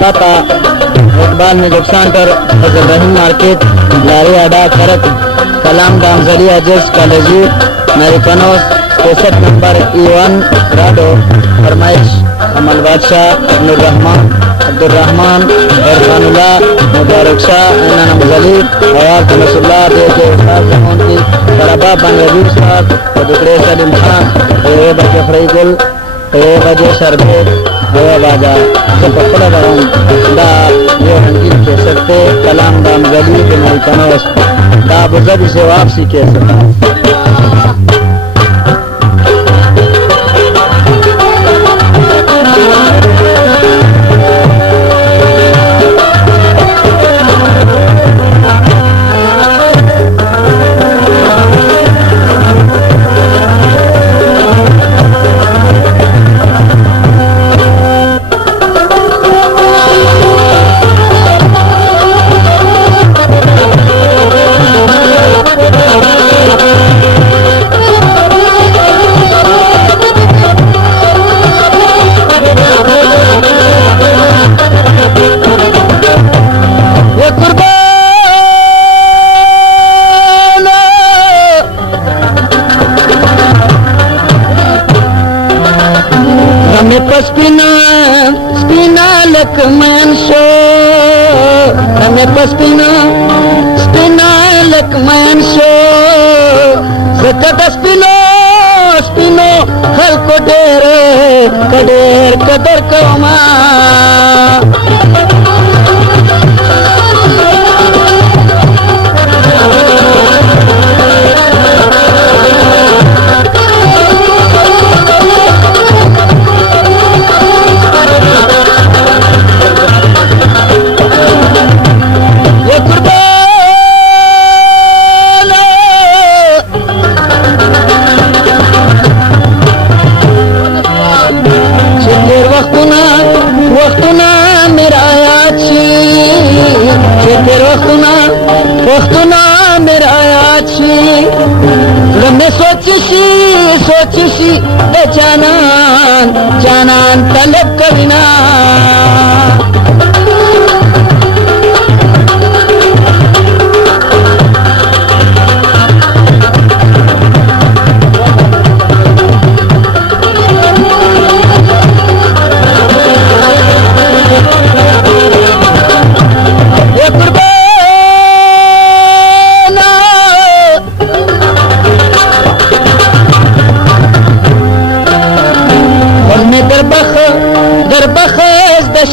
पता Iqbal music centre, Ibrahim मार्केट, लारी अड्डा, करक, कलाम दामजली अजीज कॉलेजी, अमेरिकनोस, 63 नंबर E1 राडो। फरमाइश अमल बादशाह, नूररहमान, अब्दुलरहमान, इरफानुल्लाह, मुबारक शाह, इना नमजली, अवाब तमसुल्लाह दे के उस्ताद जमोन की तलबा बनवीर साहब, दुकड़े सलीम खान, ये बजे फरीगुल, ये बजे शरबत, ये बाजा सब पकड़ा बरम दा ये हंगी के सकते कलाम दामजली के अमेरिकनोस दा बुज़द से वापसी के सकते। Spina lakman sho, rame paspina, spina lakman sho, zakata spino, spino, hal kodere, kader kadar kama. सोचिशी जानान तलब करना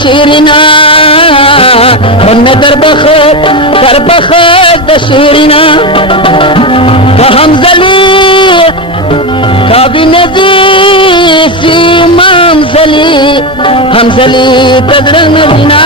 شیرینا من دربخت د شیرینا همزلی کابی نزیسی همزلی تدرن مدینہ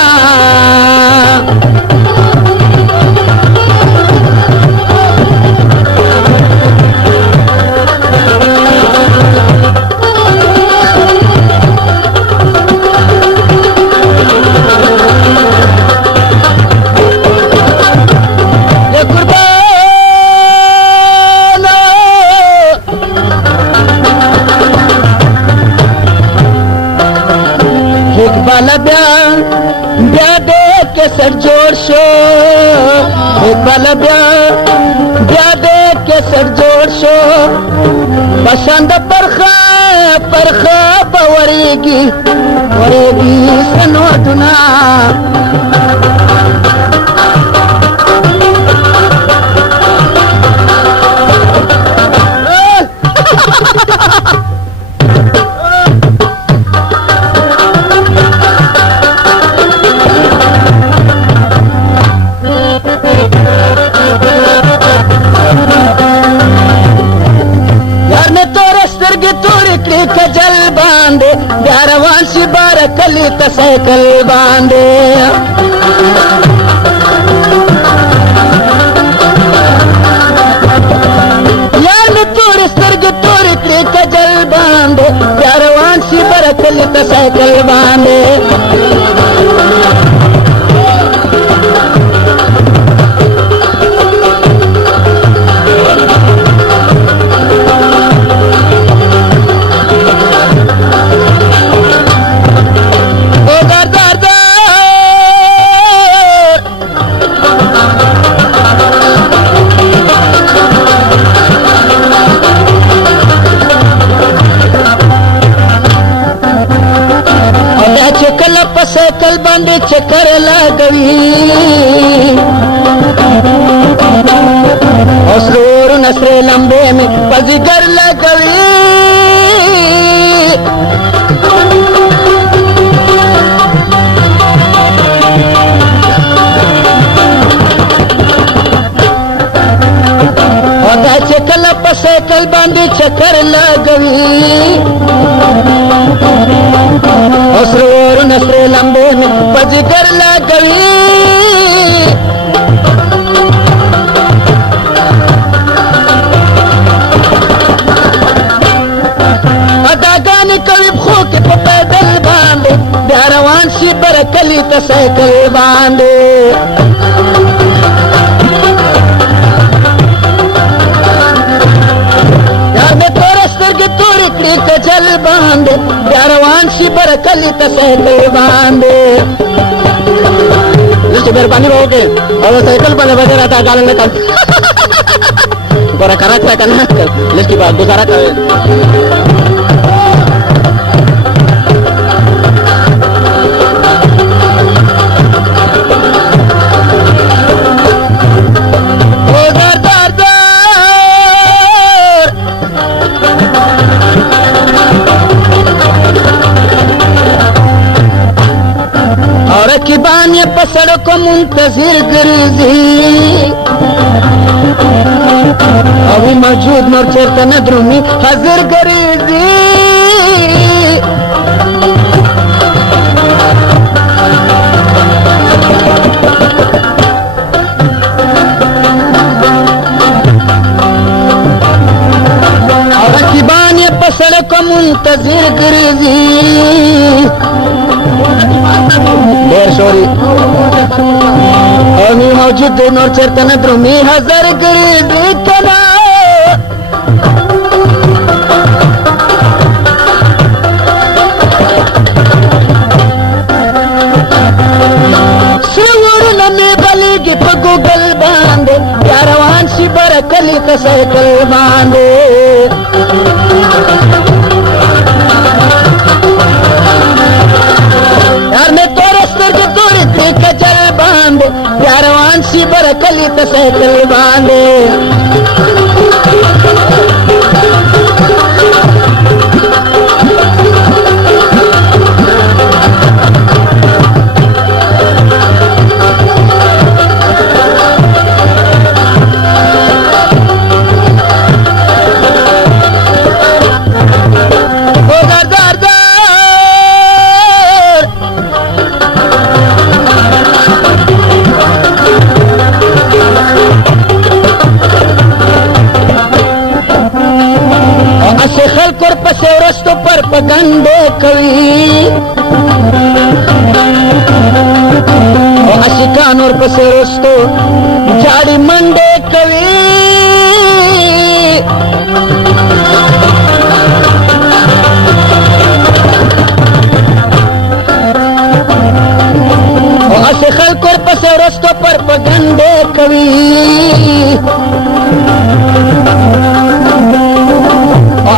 ब्या दे के सर जोड़ शो बाला ब्या दे के सर जोड़ शो पसंद परखा वरेगी सनोटना कजल बांधे ग्यारहवां शिबार कली तसैकल बांधे यार तोरे सर्ग तोरे कजल बांधे ग्यारहवां शिबार कली तसैकल बांधे ओ दर दर दर باندې چکر لګوي او سرور نصر لمبه می پزګر لګوي او دا چې کله په سایکل باندې چکر لګوي او سرور نصر لمبه می پزګر لګوي برکلی ته سایکل باندې یار مې تور سترګې تورې کړې کجل باندې بیا روان شي برکلی ته سایکل باندې لږه مهرباني به وکړې او سایکل باندې به راته ګاله نه کړم ګوره کرک ده که نه لږ به ګزاره کوې رکیبان یې په سړکو منتظر ګرځي او موجود نور چېرته نه درومي حاضر ګرځي او رکیبان یې په سړکو منتظر ګرځي ډېر شوري او می موجود دی نور چېرته نه درومي حاضر ګرځي که نه سره ورونه مې بلېږي په ګوګل باندې بیا روان شي برکلي ته سایکل باندې بیا روان شي برکلي ته سایکل باندې خلق ورپسې ورستو پرپګنډې کوي او عاشقان ورپسې ورستو جاړې منډې کوي او هسې خلق ورپسې ورستو پرپګنډې کوي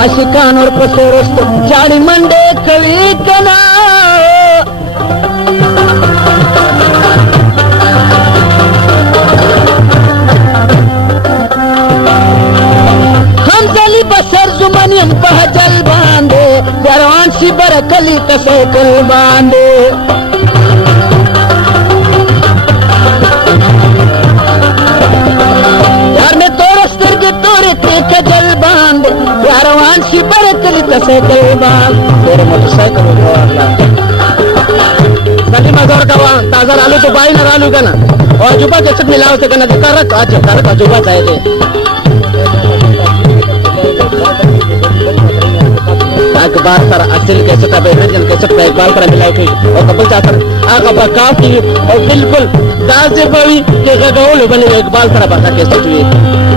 عاشقان ورپسې ورستو جاړې منډې کوي که نه همزلي بسر زمن یم په حجل باندې بیا روان شي برکلي ته سایکل باندې یار مې تور سترګې تورې کړې کجل باندې بیا روان شي برکلي ته سایکل باندې ډېره موټرسایکل وکړه سلیم ازور کا تازه رالو تو بائی نه رالو که نه او عجوبه جسد ملاو ته که نه کرک عجوبه ځای دی اقبال سره اصل کیسټ به ورجن کیسټ په اقبال سره ملاو کړي او کبل چا سره هغه به کافي او بالکل داسې به وي چې غږولو باندې اقبال سره به کیسټ وي